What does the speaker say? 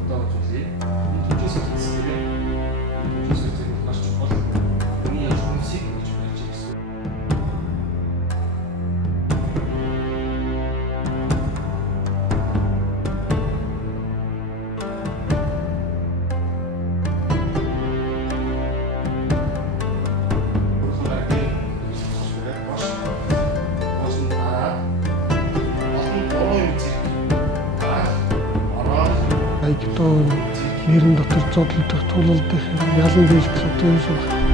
Одоо зүйлээ төвчөөс хэлсээр төвчөөс зэрэг маш чухал. Миний яаж хүмүүсийг ингэж барьж ирсэн. Аягтоо нэрэн дотор зодтолдох тулалдах ялан дээл гэсэн үг юм шиг байна.